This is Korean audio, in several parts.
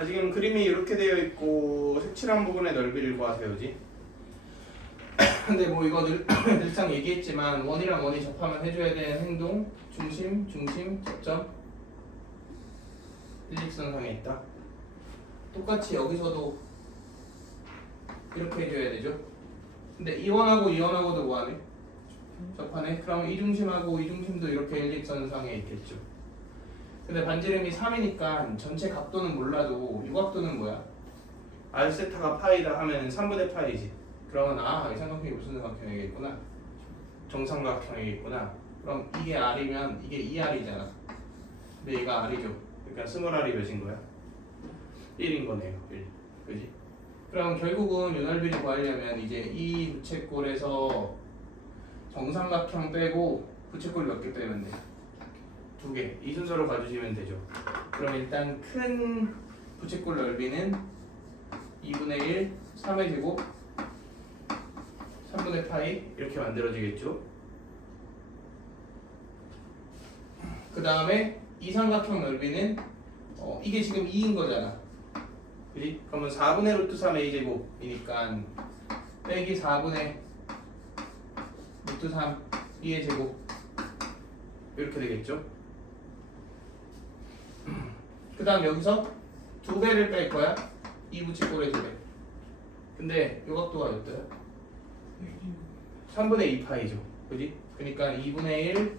자, 지금 그림이 이렇게 되어 있고 색칠한 부분의 넓이를 구하세요지. 근데 뭐 이거 늘상 얘기했지만 원이랑 원이 접하면 해줘야 되는 행동, 중심, 접점, 일직선상에 있다. 똑같이 여기서도 이렇게 해줘야 되죠. 근데 이 원하고도 뭐하네? 접하네. 그럼 이 중심하고 이 중심도 이렇게 일직선상에 있겠죠. 근데 반지름이 3이니까 전체 각도는 몰라도 이 각도는 뭐야? R세타가 파이다 하면 3분의 파이지. 그러면 이 삼각형이 무슨 삼각형이겠구나? 정삼각형이겠구나. 그럼 이게 R이면 이게 2R이잖아. 근데 얘가 R이죠. 그러니까 스몰 R이 몇인 거야? 1인 거네요. 1. 그지? 그럼 결국은 요 넓이를 구하려면 이제 이 부채꼴에서 정삼각형 빼고 부채꼴 몇 개 빼면 돼? 2개. 이 순서로 가주시면 되죠. 그럼 일단 큰 부채꼴 넓이는 2분의 1, 3의 제곱, 3분의 파이 이렇게 만들어지겠죠. 그 다음에 이 삼각형 넓이는 이게 지금 2인 거잖아. 그지? 그러면 4분의 루트 3 a제곱이니까 빼기 4분의 루트 3 2의 제곱 이렇게 되겠죠. 그 다음 여기서 2배를 뺄 거야. 2 부채꼴의 2배. 근데 요 각도가 몇 도야? 3분의 2 파이죠. 그지? 그러니까 2분의 1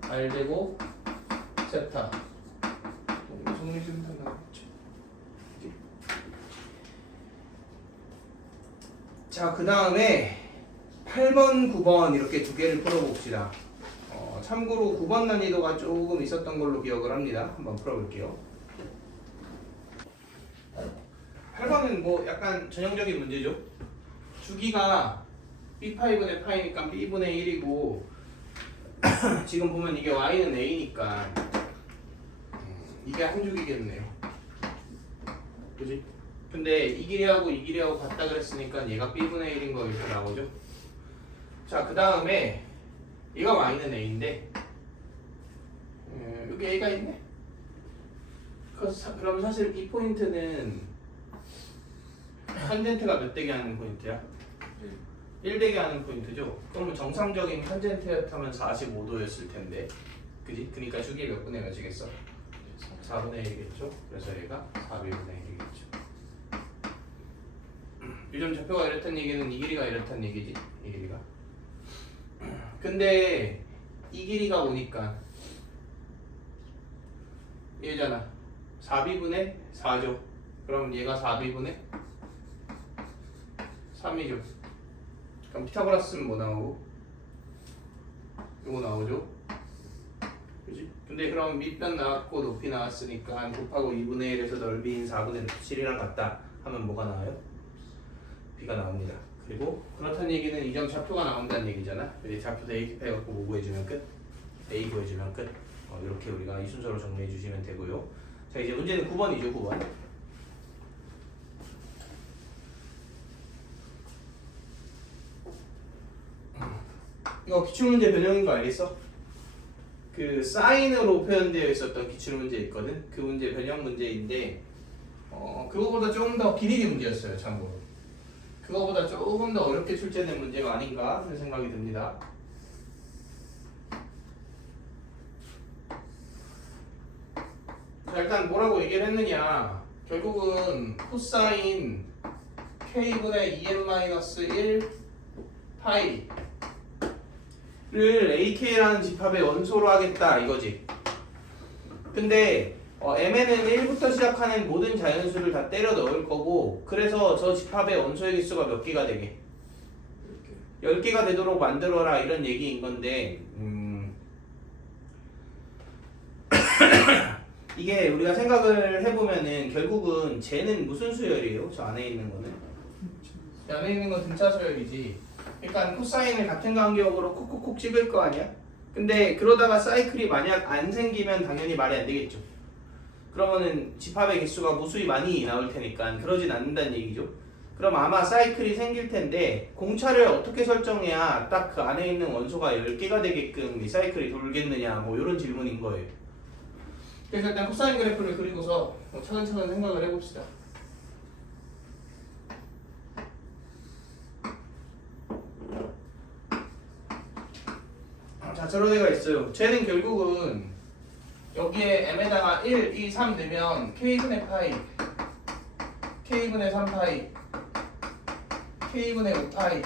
r제곱 세타. 정리 좀 나왔죠. 자, 그 다음에 8번, 9번 이렇게 두 개를 풀어봅시다. 참고로 9번 난이도가 조금 있었던 걸로 기억을 합니다. 한번 풀어볼게요. 8번은 뭐 약간 전형적인 문제죠. 주기가 b5분의 파이니까 b분의 1이고 지금 보면 이게 y는 a니까 이게 한 주기겠네요. 그지? 근데 이 길이하고 이 길이하고 같다 그랬으니까 얘가 b분의 1인 거 이렇게 나오죠. 자, 그 다음에 얘가 y는 a인데 여기 a가 있네. 그럼 사실 이 포인트는 탄젠트가 몇 대게 하는 포인트야? 1대게 하는 포인트죠. 그럼 정상적인 탄젠트였다면 45도였을 텐데, 그지? 그러니까 주기 몇 분의 몇이겠어? 4분의 1이겠죠. 그래서 얘가 4분의 1이겠죠. 요즘 좌표가 이렇다는 얘기는 이 길이가 이렇다는 얘기지. 이 길이가. 근데 이 길이가 오니까 얘잖아. 4b분의 4죠. 그럼 얘가 4b분의 3이죠. 그럼 피타고라스는 뭐 나오고? 요거 나오죠? 그지? 근데 그럼 밑변 나왔고 높이 나왔으니까 곱하고 2분의 1에서 넓이인 4분의 7이랑 같다 하면 뭐가 나와요? b가 나옵니다. 그리고 그렇다는 얘기는 이 점 좌표가 나온다는 얘기잖아. 이제 좌표 대입해갖고 뭐 구해주면 끝? a 구해주면 끝. 이렇게 우리가 이 순서로 정리해 주시면 되고요. 자, 이제 문제는 9번이죠. 9번. 이거 기출문제 변형인 거 알겠어? 그 사인으로 표현되어 있었던 기출문제 있거든? 그 문제 변형 문제인데 그거보다 조금 더 비리기 문제였어요. 참고로 그거보다 조금 더 어렵게 출제된 문제가 아닌가 하는 생각이 듭니다. 자, 일단 뭐라고 얘기를 했느냐, 결국은 코사인 k분의 2n-1 파이 를 ak라는 집합의 원소로 하겠다 이거지. 근데 m에는 1부터 시작하는 모든 자연수를 다 때려 넣을 거고, 그래서 저 집합의 원소의 개수가 몇 개가 되게? 10개가 되도록 만들어라 이런 얘기인 건데 이게 우리가 생각을 해보면은 결국은 쟤는 무슨 수열이에요? 저 안에 있는 거는? 이 안에 있는 건 등차 수열이지. 그러니까 코사인을 같은 간격으로 콕콕콕 찍을 거 아니야? 근데 그러다가 사이클이 만약 안 생기면 당연히 말이 안 되겠죠. 그러면은 집합의 개수가 무수히 많이 나올 테니까 그러진 않는다는 얘기죠. 그럼 아마 사이클이 생길 텐데 공차를 어떻게 설정해야 딱 그 안에 있는 원소가 10개가 되게끔 이 사이클이 돌겠느냐 뭐 이런 질문인 거예요. 그래서 일단 코사인 그래프를 그리고서 차근차근 생각을 해봅시다. 자, 저런 애가 있어요. 쟤는 결국은 여기에 m에다가 1, 2, 3 넣으면 k분의 파이, k분의 3파이, k분의 5파이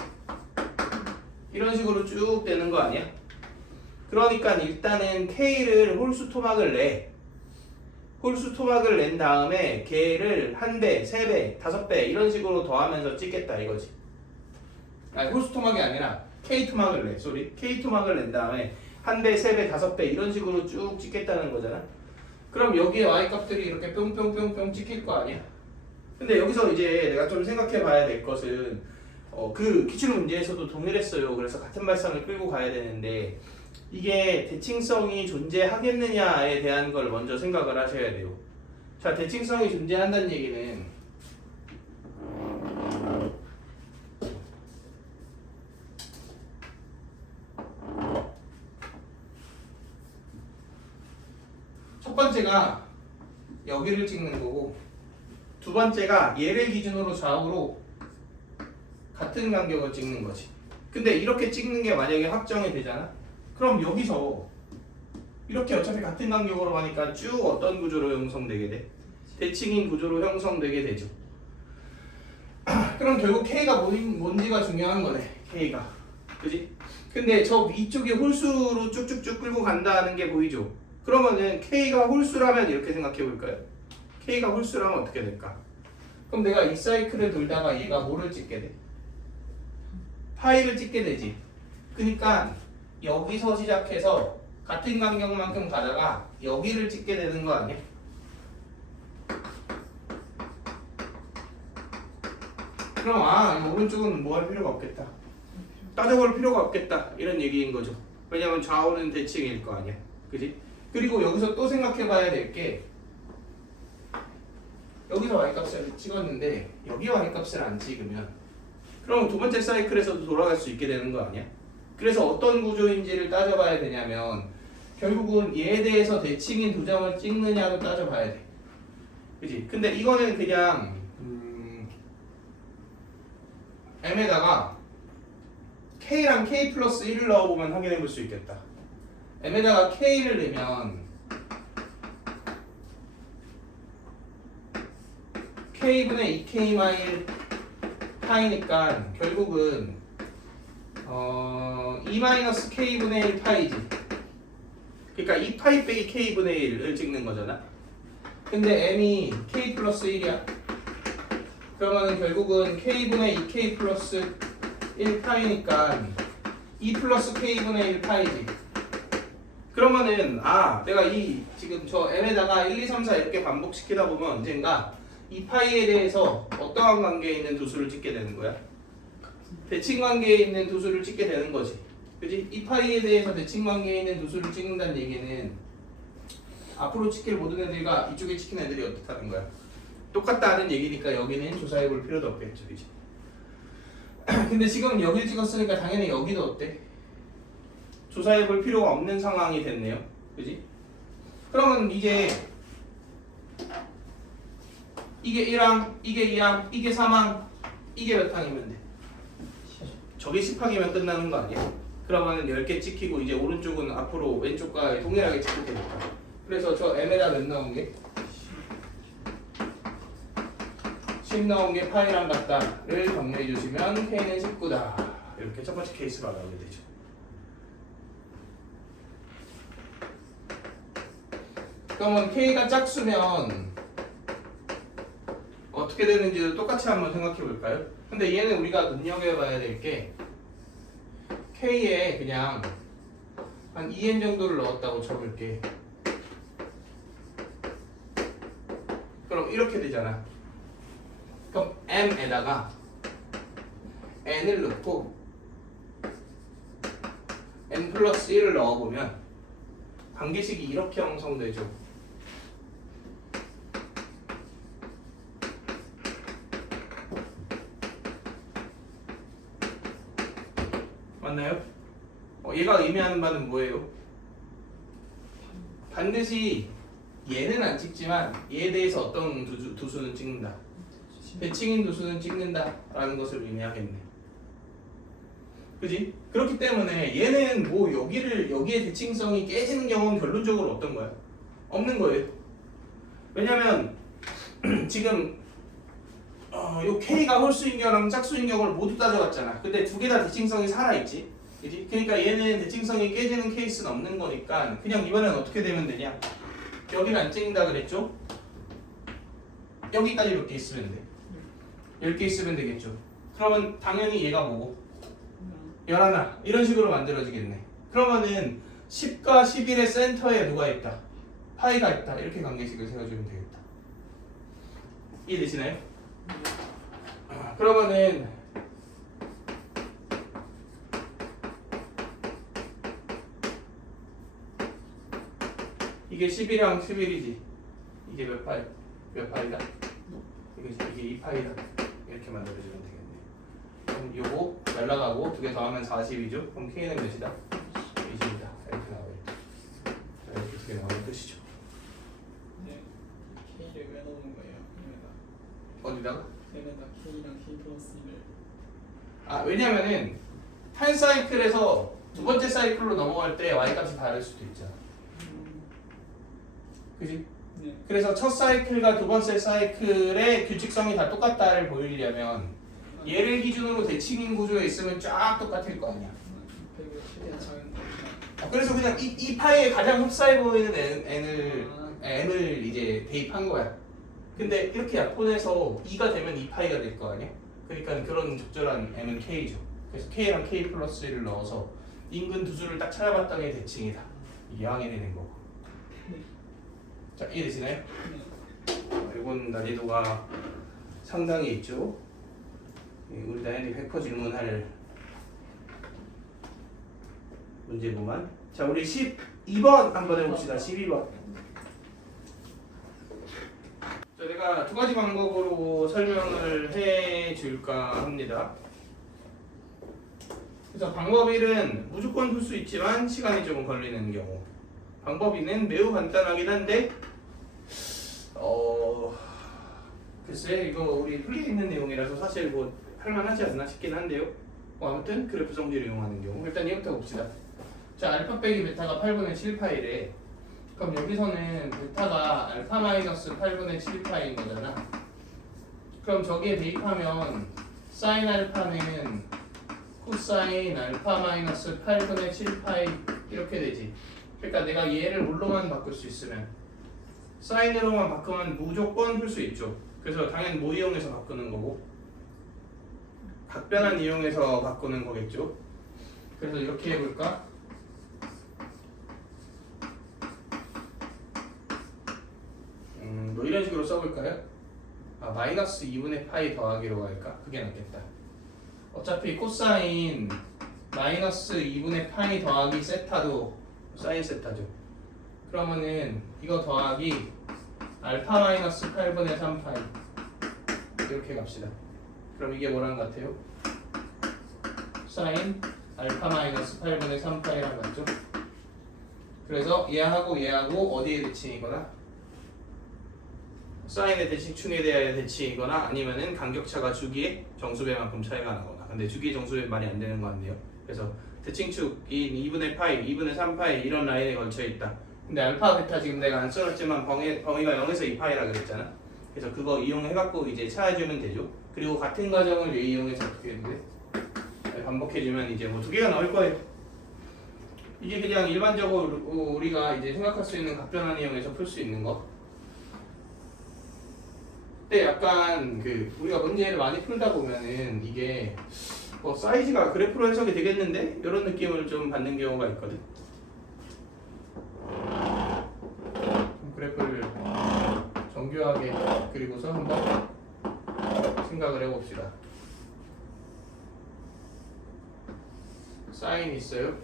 이런 식으로 쭉 되는 거 아니야? 그러니까 일단은 k를 홀수 토막을 내. 홀수 토막을 낸 다음에 걔를 한 배, 세 배, 다섯 배 이런 식으로 더하면서 찍겠다 이거지. 아니 홀수 토막이 아니라 k 토막을 내. k 토막을 낸 다음에 한 배, 세 배, 다섯 배 이런 식으로 쭉 찍겠다는 거잖아. 그럼 여기에 y 값들이 이렇게 뿅뿅뿅뿅 찍힐 거 아니야? 근데 여기서 이제 내가 좀 생각해 봐야 될 것은 그 기출 문제에서도 동일했어요. 그래서 같은 발상을 끌고 가야 되는데 이게 대칭성이 존재하겠느냐에 대한 걸 먼저 생각을 하셔야 돼요. 자, 대칭성이 존재한다는 얘기는 첫 번째가 여기를 찍는 거고 두 번째가 얘를 기준으로 좌우로 같은 간격을 찍는 거지. 근데 이렇게 찍는 게 만약에 확정이 되잖아? 그럼 여기서 이렇게 어차피 같은 간격으로 가니까 쭉 어떤 구조로 형성되게 돼? 대칭인 구조로 형성되게 되죠. 그럼 결국 K가 뭔지가 중요한 거네. K가. 그지? 근데 저 위쪽에 홀수로 쭉쭉쭉 끌고 간다는 게 보이죠? 그러면은 K가 홀수라면 이렇게 생각해 볼까요? K가 홀수라면 어떻게 될까? 그럼 내가 이 사이클을 돌다가 얘가 뭐를 찍게 돼? 파이를 찍게 되지. 그러니까 여기서 시작해서 같은 간격만큼 가다가 여기를 찍게 되는 거 아니야? 그럼 이 오른쪽은 뭐 할 필요가 없겠다. 따져볼 필요가 없겠다. 이런 얘기인 거죠. 왜냐면 좌우는 대칭일 거 아니야. 그지? 그리고 여기서 또 생각해 봐야 될 게 여기서 y값을 찍었는데 여기 y값을 안 찍으면 그럼 두 번째 사이클에서도 돌아갈 수 있게 되는 거 아니야? 그래서 어떤 구조인지를 따져봐야 되냐면 결국은 얘에 대해서 대칭인 두 점을 찍느냐를 따져봐야 돼. 그치? 근데 이거는 그냥 m에다가 k랑 k 플러스 1을 넣어보면 확인해 볼 수 있겠다. m에다가 k를 넣으면 k분의 2k-1 파이니까 결국은 2-k분의 1 파이지. 그러니까 2파이 빼기 k분의 1을 찍는 거잖아. 근데 m이 k 플러스 1이야. 그러면은 결국은 k분의 2k 플러스 1 파이니까 2 플러스 k분의 1 파이지. 그러면은 내가 이 지금 저 m에다가 1, 2, 3, 4 이렇게 반복시키다 보면 언젠가 이 파이에 대해서 어떠한 관계에 있는 두 수를 찍게 되는 거야? 대칭 관계에 있는 두 수를 찍게 되는 거지. 그지? 이 파이에 대해서 대칭 관계에 있는 두 수를 찍는다는 얘기는 앞으로 찍힐 모든 애들과 이쪽에 찍힌 애들이 어떻다는 거야? 똑같다는 얘기니까 여기는 조사해 볼 필요도 없겠죠. 그지? 근데 지금 여기를 찍었으니까 당연히 여기도 어때? 조사해 볼 필요가 없는 상황이 됐네요. 그지? 그러면 이제 이게 1항, 이게 2항, 이게 3항, 이게 몇 항이면 돼? 저게 10항이면 끝나는 거 아니야? 그러면은 10개 찍히고 이제 오른쪽은 앞으로 왼쪽과 동일하게 찍힐 테니까. 그래서 저 m에다 몇 넣은 게? 10 넣은 게 파이랑 같다를 정리해 주시면 k는 19다. 이렇게 첫 번째 케이스가 나오게 되죠. 그러면 k가 짝수면 어떻게 되는지도 똑같이 한번 생각해 볼까요? 근데 얘는 우리가 눈여겨봐야 될 게 k에 그냥 한 2n 정도를 넣었다고 쳐볼게. 그럼 이렇게 되잖아. 그럼 m에다가 n을 넣고 n 플러스 1을 넣어보면 관계식이 이렇게 형성되죠. 맞나요? 얘가 의미하는 바는 뭐예요? 반드시 얘는 안 찍지만 얘에 대해서 어떤 두수는 찍는다. 대칭인 두수는 찍는다라는 것을 의미하겠네. 그지? 그렇기 때문에 얘는 뭐 여기에 대칭성이 깨지는 경우는 결론적으로 어떤 거야? 없는 거예요. 왜냐면 지금 요 K가 홀수인격이랑 짝수인격을 모두 따져봤잖아. 근데 두 개 다 대칭성이 살아있지. 그지? 그러니까 얘는 대칭성이 깨지는 케이스는 없는 거니까 그냥 이번엔 어떻게 되면 되냐? 여기는 안 찍는다 그랬죠? 여기까지 몇 개 있으면 돼? 10개 있으면 되겠죠. 그러면 당연히 얘가 뭐고? 11 이런 식으로 만들어지겠네. 그러면은 10과 11의 센터에 누가 있다? 파이가 있다. 이렇게 관계식을 세워주면 되겠다. 이해되시나요? 그러면은 이게 10이랑 11이지. 이게 몇 파이? 몇 파이다? 이게 2파이다. 이렇게 만들어주면 되겠네. 그럼 요거 날라가고 두 개 더하면 40이죠. 그럼 K는 몇이다? 20이다. 이렇게 나와있다. 자, 이렇게 두 개 나오는 뜻이죠. 네. K를 왜 넣는 거예요? 어디다가? 얘네다 K랑 K 플러스 1을. 아, 왜냐면은 한 사이클에서 두 번째 사이클로 넘어갈 때 Y 값이 다를 수도 있잖아. 그지? 네. 그래서 첫 사이클과 두 번째 사이클의 규칙성이 다 똑같다를 보이려면 얘를 기준으로 대칭인 구조에 있으면 쫙 똑같을 거 아니야. 되게 최대한 작은 거구나. 그래서 그냥 이 파이에 가장 흡사해 보이는 n을 이제 대입한 거야. 근데 이렇게 약분해서 2가 되면 2파이가 될 거 아니야? 그러니까 그런 적절한 m은 k죠. 그래서 k랑 k 플러스 1을 넣어서 인근 두 수를 딱 찾아봤더니 대칭이다. 이게 항이 되는 거고. 자, 이해되시나요? 이건 난이도가 상당히 있죠. 우리 당연히 100% 질문할 문제구만. 자, 우리 12번 한번 해봅시다. 12번. 자, 내가 두 가지 방법으로 설명을 해줄까 합니다. 그래서 방법 1은 무조건 풀 수 있지만 시간이 조금 걸리는 경우. 방법 2는 매우 간단하긴 한데 글쎄 이거 우리 풀리에 있는 내용이라서 사실 뭐 할만하지 않나 싶긴 한데요. 아무튼 그래프 성질을 이용하는 경우 일단 얘부터 봅시다. 자, 알파 빼기 베타가 8분의 7파이래. 그럼 여기서는 베타가 알파 마이너스 8분의 7파이인 거잖아. 그럼 저기에 대입하면 사인 알파는 코사인 알파 마이너스 8분의 7파이 이렇게 되지. 그러니까 내가 얘를 뭘로만 바꿀 수 있으면 사인으로만 바꾸면 무조건 풀 수 있죠. 그래서 당연히 뭐 이용해서 바꾸는 거고 각변환 이용해서 바꾸는 거겠죠. 그래서 이렇게 해볼까? 뭐 이런 식으로 써볼까요? 마이너스 2분의 파이 더하기로 할까? 그게 낫겠다. 어차피 코사인 마이너스 2분의 파이 더하기 세타도 사인 세타죠. 그러면은 이거 더하기 알파 마이너스 8분의 3파이 이렇게 갑시다. 그럼 이게 뭐랑 같아요? 사인 알파 마이너스 8분의 3파이랑 같죠? 그래서 얘하고 어디에 대칭이거나 사인의 대칭충에 대하여 대칭이거나 아니면은 간격차가 주기의 정수배만큼 차이가 나거나. 근데 주기의 정수배 말이 안 되는 거 같네요. 그래서 대칭축인 2분의 파이, 2분의 3파이 이런 라인에 걸쳐 있다. 근데 알파, 베타 지금 내가 안 써놨지만 범위가 0에서 2파이라 그랬잖아. 그래서 그거 이용해갖고 이제 찾아주면 되죠. 그리고 같은 과정을 이용해서 어떻게 했는데 반복해주면 이제 뭐 두 개가 나올 거예요. 이게 그냥 일반적으로 우리가 이제 생각할 수 있는 각변환 이용해서 풀 수 있는 거. 근데 약간 우리가 문제를 많이 풀다 보면은 이게 사이즈가 그래프로 해석이 되겠는데 이런 느낌을 좀 받는 경우가 있거든. 그래프를 정교하게 그리고서 한번 생각을 해봅시다. 사인이 있어요.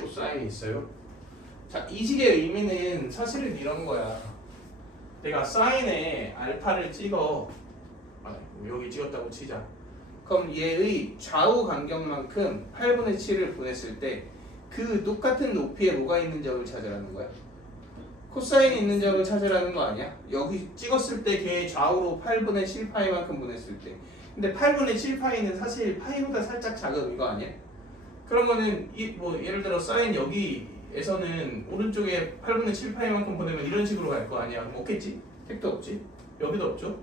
코사인이 있어요. 자, 이 식의 의미는 사실은 이런 거야. 내가 사인에 알파를 찍어 여기 찍었다고 치자. 그럼 얘의 좌우 간격만큼 8분의 7을 보냈을 때 그 똑같은 높이에 뭐가 있는 점을 찾으라는 거야? 코사인이 있는 점을 찾으라는 거 아니야? 여기 찍었을 때 걔 좌우로 8분의 7파이만큼 보냈을 때 근데 8분의 7파이는 사실 파이보다 살짝 작은 이거 아니야? 그러면은 뭐 예를 들어 사인 여기에서는 오른쪽에 8분의 7파이만큼 보내면 이런 식으로 갈 거 아니야? 그럼 없겠지? 택도 없지? 여기도 없죠?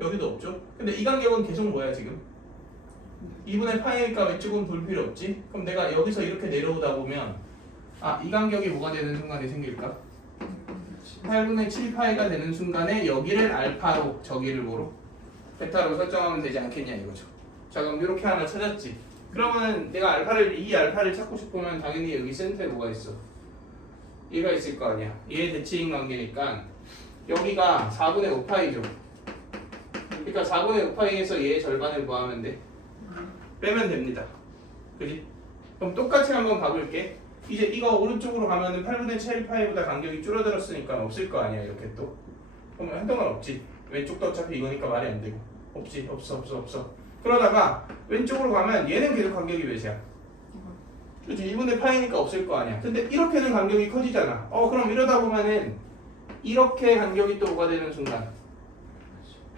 여기도 없죠? 근데 이 간격은 계속 뭐야 지금? 2분의 파이니까 왼쪽은 볼 필요 없지? 그럼 내가 여기서 이렇게 내려오다 보면 이 간격이 뭐가 되는 순간에 생길까? 8분의 7파이가 되는 순간에 여기를 알파로 저기를 뭐로? 베타로 설정하면 되지 않겠냐 이거죠. 자 그럼 이렇게 하나 찾았지. 그러면 내가 이 알파를 찾고 싶으면 당연히 여기 센터에 뭐가 있어? 얘가 있을 거 아니야. 얘의 대칭 관계니까 여기가 4분의 5파이죠. 그러니까 4분의 5파이에서 얘의 절반을 뭐 하면 돼? 빼면 됩니다. 그지? 그럼 똑같이 한번 가볼게. 이제 이거 오른쪽으로 가면은 8분의 7파이보다 간격이 줄어들었으니까 없을 거 아니야 이렇게 또. 그럼 한동안 없지. 왼쪽도 어차피 이거니까 말이 안 되고. 없지. 없어. 그러다가 왼쪽으로 가면 얘는 계속 간격이 몇이야? 그치? 2분의 파이니까 없을 거 아니야. 근데 이렇게는 간격이 커지잖아. 그럼 이러다 보면은 이렇게 간격이 또 뭐가 되는 순간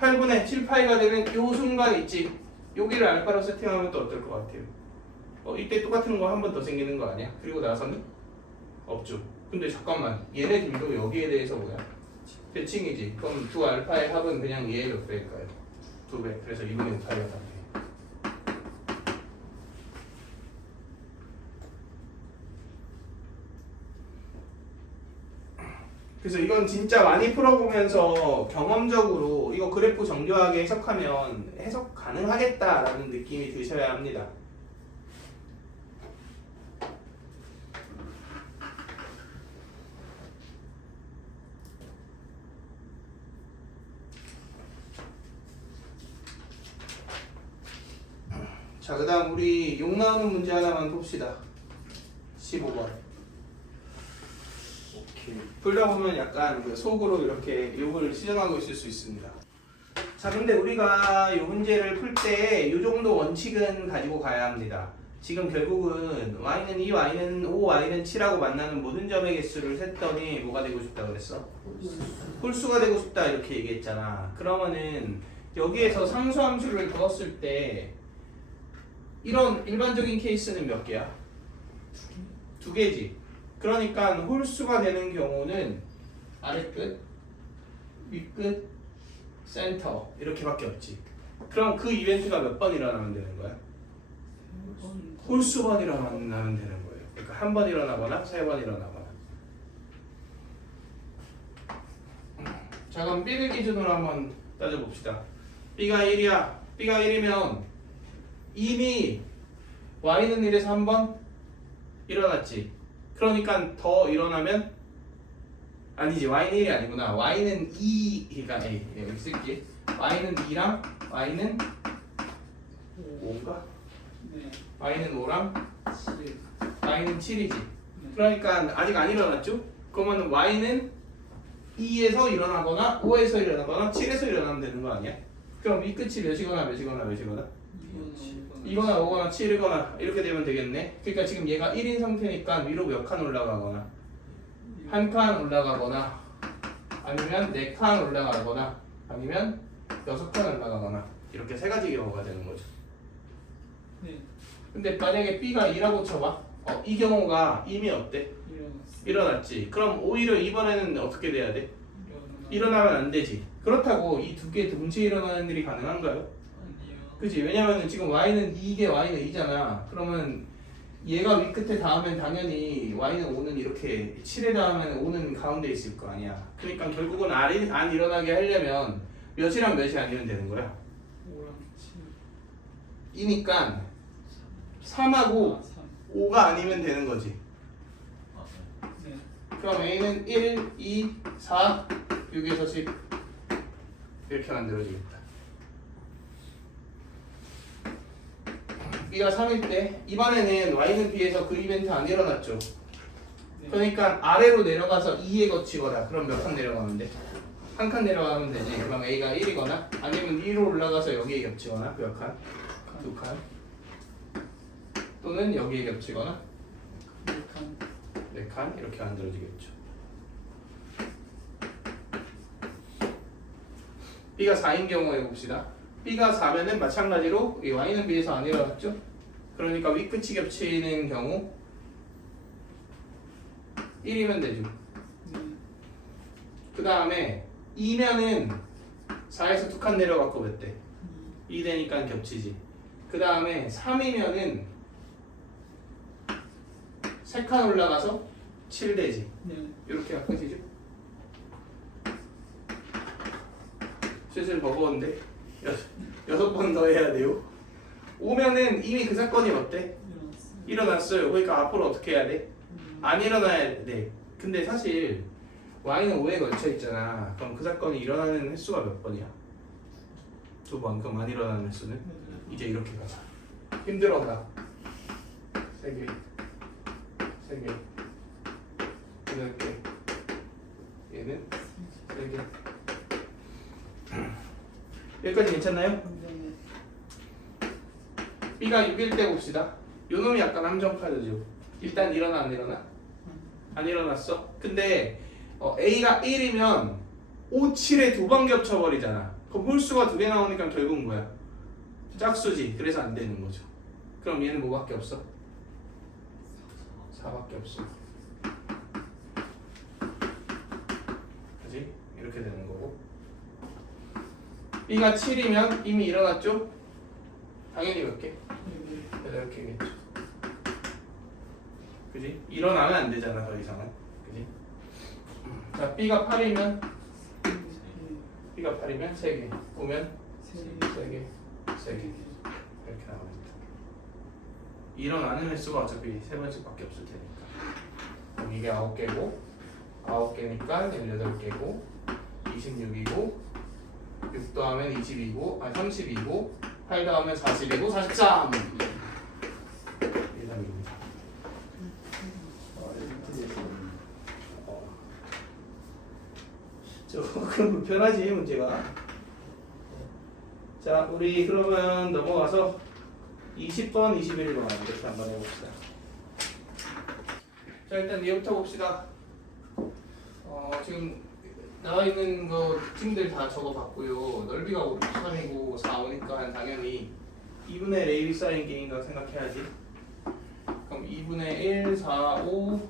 8분의 7파이가 되는 요 순간 있지. 여기를 알파로 세팅하면 또 어떨 것 같아요? 이때 똑같은 거 한 번 더 생기는 거 아니야? 그리고 나서는 없죠. 근데 잠깐만 얘네 둘도 여기에 대해서 뭐야? 대칭이지. 그럼 두 알파의 합은 그냥 얘의 몇 배일까요? 2배. 그래서 2분의 5파이가 답이에요. 그래서 이건 진짜 많이 풀어보면서 경험적으로 이거 그래프 정교하게 해석하면 해석 가능하겠다라는 느낌이 드셔야 합니다. 자, 그 다음 우리 욕 나오는 문제 하나만 봅시다. 15번. 풀다 보면 약간 속으로 이렇게 욕을 시전하고 있을 수 있습니다. 자, 근데 우리가 이 문제를 풀 때 이 정도 원칙은 가지고 가야 합니다. 지금 결국은 y는 2, y는 5, y는 7하고 만나는 모든 점의 개수를 셌더니 뭐가 되고 싶다 그랬어? 홀수가 되고 싶다 이렇게 얘기했잖아. 그러면은 여기에서 상수함수를 넣었을 때 이런 일반적인 케이스는 몇 개야? 두 개지. 그러니까 홀수가 되는 경우는 아래끝, 윗끝, 센터 이렇게밖에 없지. 그럼 그 이벤트가 몇 번 일어나면 되는 거야? 홀수번 일어나면 되는 거예요. 그러니까 한 번 일어나거나 세 번 일어나거나. 자 그럼 B를 기준으로 한번 따져봅시다. B가 1이야. B가 1이면 이미 Y는 1에서 한 번 일어났지. 그러니까 더 일어나면 아니지. Y는 1이 아니구나. Y는 2, 그러니까 여기 쓸게. Y는 2랑 Y는 5인가? 네. Y는 5랑 7. Y는 7이지. 그러니까 아직 안 일어났죠? 그러면 Y는 2에서 일어나거나 5에서 일어나거나 7에서 일어나면 되는 거 아니야? 그럼 이 끝이 몇이거나 몇이거나 몇이거나? 2거나 5거나 7이거나 이렇게 되면 되겠네. 그러니까 지금 얘가 1인 상태니까 위로 몇 칸 올라가거나 한 칸 올라가거나 아니면 4칸 올라가거나 아니면 6칸 올라가거나 이렇게 세 가지 경우가 되는 거죠. 네. 근데 만약에 B가 2라고 쳐봐. 이 경우가 이미 어때? 일어났지. 그럼 오히려 이번에는 어떻게 돼야 돼? 일어나면 안 되지. 그렇다고 이 두 개 동시에 일어나는 일이 가능한가요? 아니요. 그치? 왜냐면은 지금 y는 2게 y는 2잖아. 그러면 얘가 윗끝에 닿으면 당연히 y는 5는 이렇게 7에 닿으면 5는 가운데 있을 거 아니야. 그러니까 결국은 안 일어나게 하려면 몇이랑 몇이 아니면 되는 거야? 5랑 7. 이니까 3하고 5가 아니면 되는 거지. 네. 그럼 a는 1, 2, 4, 6에서 10 이렇게 만들어지겠다. b가 3일 때 이번에는 y는 b에서 그 이벤트 안 일어났죠. 네. 그러니까 아래로 내려가서 2에 거치거나 그럼 몇 칸 내려가면 돼? 한 칸 내려가면 되지. 그럼 a가 1이거나 아니면 위로 올라가서 여기에 겹치거나 몇 칸? 2칸 또는 여기에 겹치거나 4칸 이렇게 만들어지겠죠. B가 4인 경우에 봅시다. B가 4면은 마찬가지로 이 Y는 B에서 안 일어났죠? 그러니까 윗끝이 겹치는 경우 1이면 되죠. 그 다음에 2면은 4에서 2칸 내려갔고 몇 대? 2 되니까 겹치지. 그 다음에 3이면은 3칸 올라가서 7 되지. 이렇게가 끝이죠. 슬슬 버거운데 6번 더 해야 돼요. 5면은 이미 그 사건이 어때? 일어났어요. 그러니까 앞으로 어떻게 해야 돼? 안 일어나야 돼. 근데 사실 Y는 5에 걸쳐 있잖아. 그럼 그 사건이 일어나는 횟수가 몇 번이야? 2번. 그럼 안 일어나는 횟수는? 이제 이렇게 가자. 힘들어 가. 3개 3개 8개 얘는 3개 여기까지 괜찮나요? B가 6일 때 봅시다. 요놈이 약간 함정 카드죠. 일단 일어나 안 일어나? 안 일어났어. 근데 A가 1이면 5, 7에 2번 겹쳐버리잖아. 그럼 홀수가 2개 나오니까 결국은 뭐야? 짝수지. 그래서 안 되는 거죠. 그럼 얘는 뭐밖에 없어? 4밖에 없어. 그지? 이렇게 되는 거고. B가 7이면 이미 일어났죠? 당연히 몇 개? 8개겠죠. 그지? 일어나면 안 되잖아, 더 이상은. 그지? 자, B가 8이면 3개. 보면 3개. 이렇게 나옵니다. 일어나는 횟수가 어차피 3번씩밖에 없을 테니까. 그럼 이게 9개고 9개니까 18개고 26이고 6 더하면 20이고 30이고 8 더하면 40이고 43 1답입니다. 조금 불편하지 문제가. 자, 우리 그러면 넘어가서 20번, 21번 이렇게 한번 해봅시다. 자, 일단 얘부터 봅시다. 지금 나와 있는 거 특징들 다 적어봤고요. 넓이가 5, 3이고 4, 5니까 당연히 2분의 AB 사인 게임이라고 생각해야지. 그럼 2분의 1, 4, 5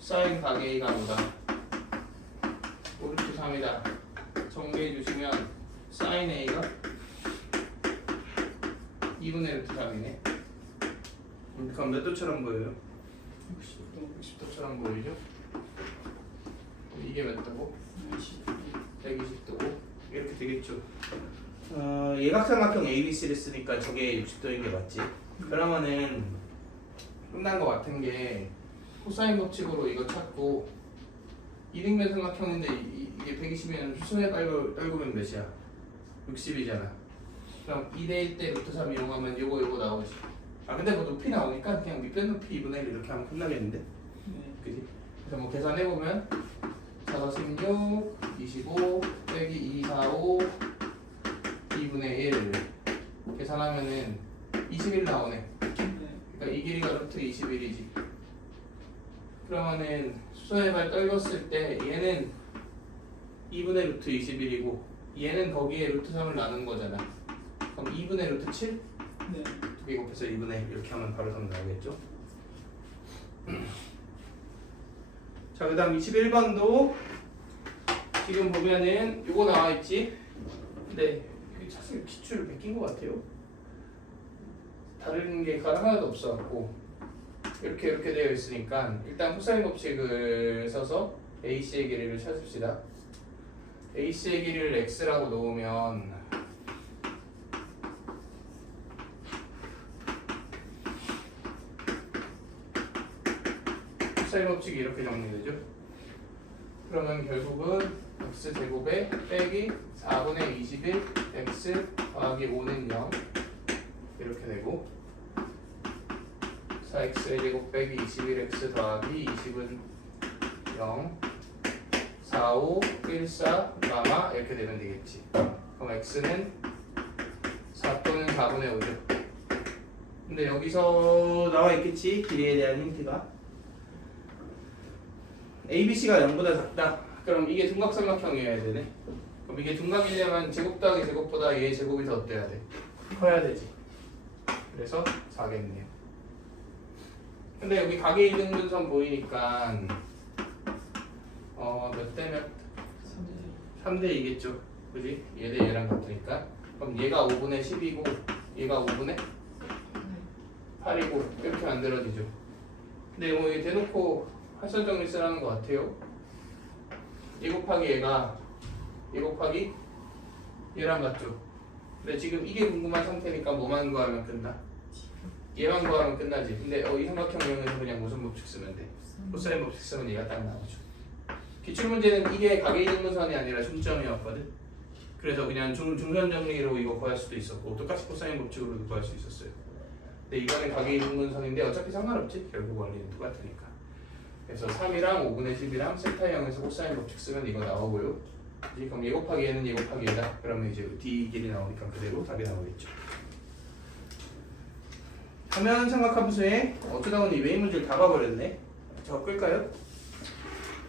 사인 각 A가 뭐다? 5, 3이다. 정리해 주시면 사인 A가 2분의 3이네. 그럼 몇 도처럼 보여요? 60도처럼 보이죠? 이게 몇 도고? 120도고 이렇게 되겠죠. 예각삼각형 ABC를 쓰니까 저게 60도인 게 맞지? 그러면은 끝난 거 같은 게 코사인 법칙으로 이거 찾고 이등변 삼각형인데 이게 120이면 수선에 떨구면 몇이야? 60이잖아. 그럼 2대1 때 루트 3 이용하면 요거 나오지. 아 근데 뭐 높이 나오니까 그냥 밑변 높이 2분의 1 이렇게 하면 끝나겠는데? 그지? 그래서 뭐 계산해보면 4, 16, 25 빼기 2, 4, 5 2분의 1 계산하면은 21 나오네. 그러니까 이 길이가 루트 21이지. 그러면은 수선의 발 떨궜을 때 얘는 2분의 루트 21이고 얘는 거기에 루트 3을 나눈 거잖아. 그럼 2분의 루트 7? 네. 2개 곱해서 2분의 1 이렇게 하면 바로 3 나오겠죠. 자, 그 다음 21번도 지금 보면은 요거 나와있지. 근데 사실 기출을 베낀 것 같아요. 다른 게 하나도 없어갖고 이렇게 되어 있으니까 일단 코사인 법칙을 써서 AC의 길이를 찾읍시다. AC의 길이를 X라고 놓으면 코사인 법칙이 이렇게 정리되죠. 그러면 결국은 X제곱에 빼기 4분의 21 X 더하기 5는 0 이렇게 되고 4x의 제곱 빼기 21x 더하기 20은 0 4, 5, 1, 4, 가마 이렇게 되면 되겠지. 그럼 x는 4 또는 4 4분의 5죠. 근데 여기서 나와 있겠지? 길이에 대한 힌트가. ABC가 0보다 작다. 그럼 이게 둔각삼각형이어야 되네. 그럼 이게 둔각이려면 제곱 더하기 제곱보다 얘의 제곱이 더 어때야 돼? 커야 되지. 그래서 4겠네요. 근데 여기 각의 이등분선 보이니까 몇 대 몇? 3대 2겠죠. 그지? 얘 대 얘랑 같으니까. 그럼 얘가 5분의 10이고 얘가 5분의 8이고 이렇게 만들어지죠. 근데 뭐 이게 대놓고 할선 정리 쓰라는 것 같아요. 얘 곱하기 얘가 얘 곱하기 얘랑 같죠. 근데 지금 이게 궁금한 상태니까 뭐만 구하면 끝나? 얘만 구하면 끝나지. 근데 이 삼각형 이용해서 그냥 무슨 법칙 쓰면 돼? 코사인 법칙 쓰면 얘가 딱 나오죠. 기출문제는 이게 각의 이등분선이 아니라 중점이었거든. 그래서 그냥 중선 정리로 이거 구할 수도 있었고 똑같이 코사인 법칙으로도 구할 수 있었어요. 근데 이거는 각의 이등분선인데 어차피 상관없지. 결국 원리는 똑같으니까. 그래서 3이랑 5분의 10이랑 세타형에서 코사인 법칙 쓰면 이거 나오고요. 이제 그럼 얘 곱하기 얘는 얘 곱하기 얘다. 그러면 이제 D 길이 나오니까 그대로 답이 나오겠죠. 화면 삼각함수에 어쩌다 보니 외인 문제를 다 봐버렸네. 저 끌까요?